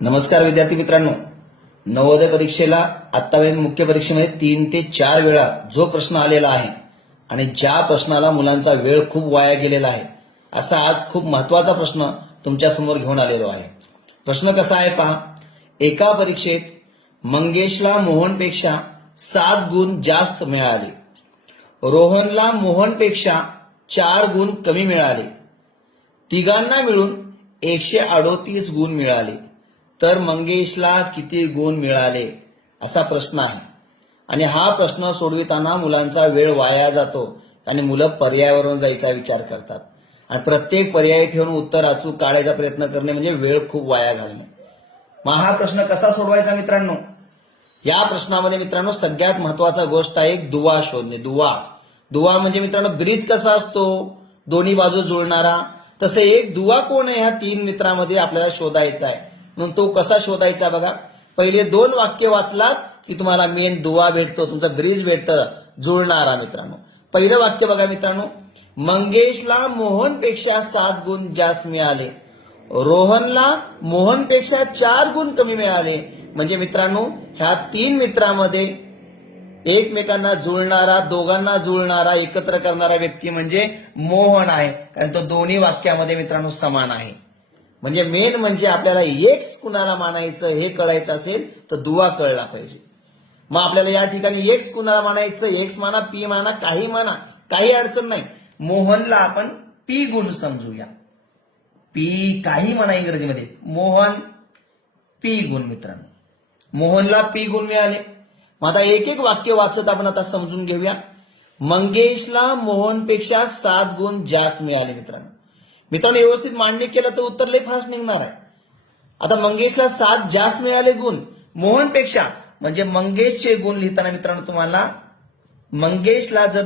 नमस्कार विद्यार्थी मित्रांनो, नवोदय परीक्षेला आतापर्यंत मुख्य परीक्षेमध्ये 3 ते 4 वेळा जो प्रश्न आलेला आहे आणि ज्या प्रश्नाला मुलांचा वेळ खूप वाया गेलेला आहे, असा आज खूप महत्वाचा प्रश्न तुमच्या समोर घेऊन आलेलो आहे. प्रश्न कसा आहे पहा. एका परीक्षेत मंगेशला मोहनपेक्षा 7 गुण जास्त मिळाले. रोहनला मोहनपेक्षा 4 गुण कमी मिळाले. तिघांना मिळून 138 गुण मिळाले. तर मंगेशला किती गुण मिळाले, असा प्रश्न आहे. आणि हा प्रश्न सोडविताना मुलांचा वेळ वाया जातो आणि मुलं पर्यायावरून जायचा विचार करतात आणि प्रत्येक पर्याय ठेवून उत्तर अचूक काढायचा प्रयत्न करणे म्हणजे वेळ खूप वाया घालणे. मग हा प्रश्न कसा सोडवायचा मित्रांनो? या प्रश्नामध्ये मित्रांनो सगळ्यात महत्वाचा गोष्ट आहे दुवा शोधणे. दुवा म्हणजे मित्रांनो ब्रिज कसा असतो, दोन्ही बाजू जुळणारा, तसे एक दुवा कोण आहे ह्या 3 मित्रांमध्ये आपल्याला शोधायचा आहे. म्हणून तो कसा शोधायचा बघा. पहिले 2 वाक्य वाचलात की तुम्हाला मेन दुवा भेटतो, तुमचं ब्रिज भेटतं जुळणारा. मित्रांनो पहिलं वाक्य बघा मित्रांनो, मंगेशला मोहनपेक्षा 7 गुण जास्त मिळाले. रोहनला मोहनपेक्षा 4 गुण कमी मिळाले. म्हणजे मित्रांनो ह्या 3 मित्रांमध्ये एकमेकांना जुळणारा, दोघांना जुळणारा, एकत्र करणारा व्यक्ती म्हणजे मोहन आहे, कारण तो दोन्ही वाक्यामध्ये मित्रांनो समान आहे. म्हणजे मेन म्हणजे आपल्याला एक्स कुणाला मानायचं हे कळायचं असेल तर दुवा कळला पाहिजे. मग आपल्याला या ठिकाणी एक्स कुणाला मानायचं, एक्स माना, पी माना, काही अडचण नाही. मोहनला आपण पी गुण समजूया. पी काही म्हणा इंग्रजीमध्ये, मोहन पी गुण. मित्रांनो मोहनला पी गुण मिळाले. मग आता एक एक वाक्य वाचत आपण आता समजून घेऊया. मंगेशला मोहनपेक्षा 7 गुण जास्त मिळाले. मित्रांनो व्यवस्थित मांडणी केलं तर उत्तर लय फास्ट निघणार आहे. आता मंगेशला 7 जास्त मिळाले गुण मोहनपेक्षा, म्हणजे मंगेशचे गुण लिहिताना मित्रांनो तुम्हाला मंगेशला जर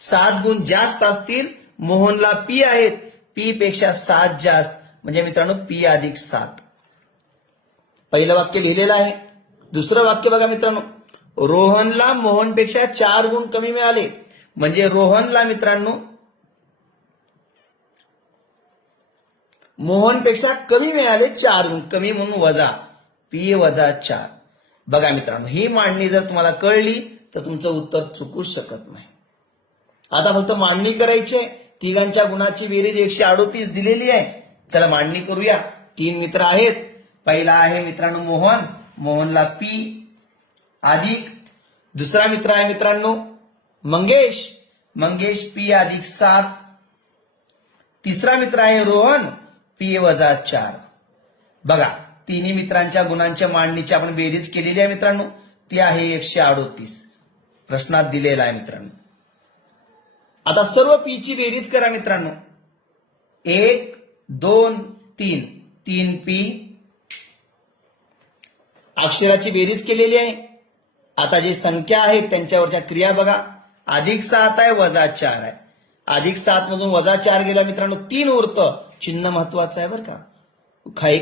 7 गुण जास्त असतील, मोहनला पी आहेत, पी पेक्षा 7 जास्त, म्हणजे मित्रांनो पी अधिक 7. पहिलं वाक्य लिहिलेलं आहे. दुसरं वाक्य बघा मित्रांनो, रोहनला मोहनपेक्षा 4 गुण कमी मिळाले. म्हणजे रोहनला मित्रांनो मोहनपेक्षा कमी मिळाले 4 गुण, कमी म्हणून वजा, पी वजा 4. बघा मित्रांनो ही मांडणी जर तुम्हाला कळली तर तुमचं उत्तर चुकूच शकत नाही. आता फक्त मांडणी करायची आहे. तिघांच्या गुणाची बेरीज 138 दिलेली आहे. चला मांडणी करूया. 3 मित्र आहेत. पहिला आहे मित्रांनो मोहन, मोहनला पी अधिक दुसरा मित्र आहे मित्रांनो मंगेश, मंगेश पी अधिक 7. तिसरा मित्र आहे रोहन, पी वजा 4. बघा तिन्ही मित्रांच्या गुणांच्या मांडणीची आपण बेरीज केलेली आहे मित्रांनो, ती आहे 138. प्रश्नात दिलेला आहे मित्रांनो. आता सर्व पी ची बेरीज करा मित्रांनो. 1 2 3, 3 पी. अक्षराची बेरीज केलेली आहे. आता जी संख्या आहेत त्यांच्यावरच्या क्रिया बघा. अधिक 7 आहे, वजा 4 आहे. अधिक 7 मधून वजा 4 गेला मित्रांनो 3 उरतं. चिन्ह महत्वाचं आहे बरं का.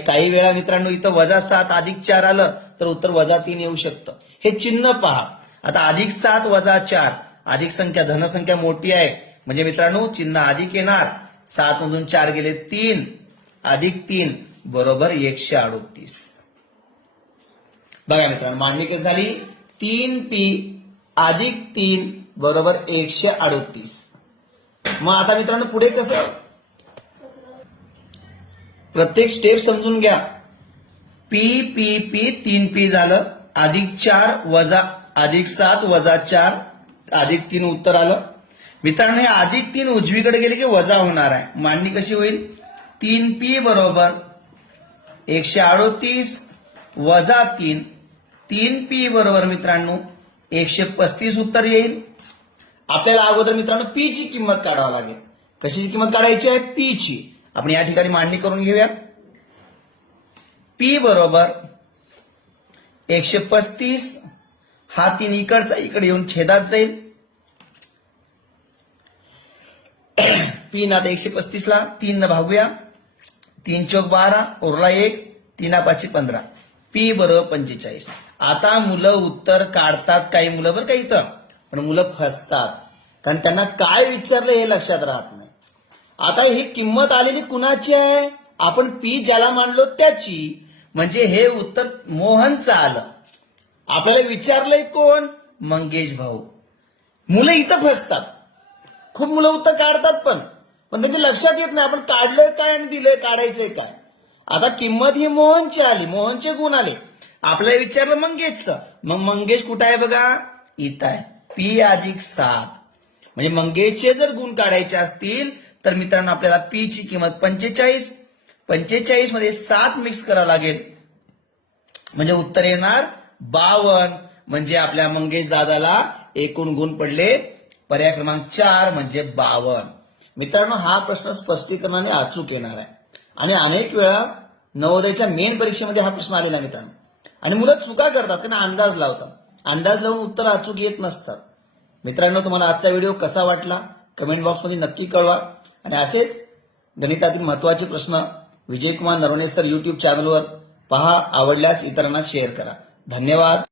काही वेळा मित्रांनो इथं वजा 7 अधिक 4 आलं तर उत्तर वजा 3 येऊ शकतं. हे चिन्ह पहा. आता अधिक 7 वजा 4, अधिक संख्या धनसंख्या मोठी आहे म्हणजे मित्रांनो चिन्ह अधिक येणार. 7 मधून 4 गेले 3, अधिक 3 बरोबर 138. बघा मित्रांनो मांडणी कशी झाली. 3 पी अधिक 3 बरोबर 138. मग आता मित्रांनो पुढे कसं, प्रत्येक स्टेप समजून घ्या. पी पी पी 3 पी झालं, अधिक 4 वजा अधिक 7 वजा 4 अधिक 3 उत्तर आलं. मित्रांनो हे अधिक 3 उजवीकडे गेले की वजा होणार आहे. मांडणी कशी होईल. 3 पी बरोबर 138 वजा 3, 3 पी बरोबर मित्रांनो 135 उत्तर येईल. आपल्याला अगोदर मित्रांनो पी ची किंमत काढावी लागेल. कशाची किंमत काढायची आहे, पी ची. आपण या ठिकाणी मांडणी करून घेऊया. पी बरोबर 135, हा 3 इकडचा इकडे येऊन छेदात जाईल. पी ना 135 ला 3 न भागूया. 3 चौक 12, उरला 1, 3 5 15, पी बरोबर 45. आता मुलं उत्तर काढतात, काही मुलं बरं का इथं, पण मुलं फसतात कारण त्यांना काय विचारलं हे लक्षात राहत नाही. आता ही किंमत आलेली कुणाची आहे, आपण पी ज्याला मानलो त्याची, म्हणजे हे उत्तर मोहनचं आलं. आपल्याला विचारलंय कोण? मंगेश भाऊ. मुलं इथं फसतात. खूप मुलं उत्तर काढतात पण त्यांच्या लक्षात येत नाही आपण काढलंय काय आणि दिलंय काढायचंय काय. आता किंमत ही मोहनची आली, मोहनचे गुण आले. आपल्याला विचारलं मंगेशचं, मग मंगेश कुठं आहे बघा, इथं आहे. P+7 म्हणजे मंगेशचे जर गुण काढायचे असतील तर मित्रांनो आपल्याला पी ची किंमत 45 मध्ये 7 मिक्स करावं लागेल, म्हणजे उत्तर येणार 52. म्हणजे आपल्या मंगेश दादाला एकूण गुण पडले पर्याय क्रमांक 4 म्हणजे 52. मित्रांनो हा प्रश्न स्पष्टीकरणाने अचूक येणार आहे आणि अनेक वेळा नवोदयच्या मेन परीक्षेमध्ये हा प्रश्न आलेला आहे मित्रांनो. आणि मुलं चुका करतात, त्यांना अंदाज लावतात, अंदाज लावून उत्तर अचूक येत नसतात. मित्रांनो तुम्हाला आजचा व्हिडिओ कसा वाटला कमेंट बॉक्समध्ये नक्की कळवा आणि असेच गणितातील महत्त्वाचे प्रश्न विजयकुमार नरवणे सर YouTube चॅनलवर पहा. आवडल्यास इतरांना शेअर करा. धन्यवाद.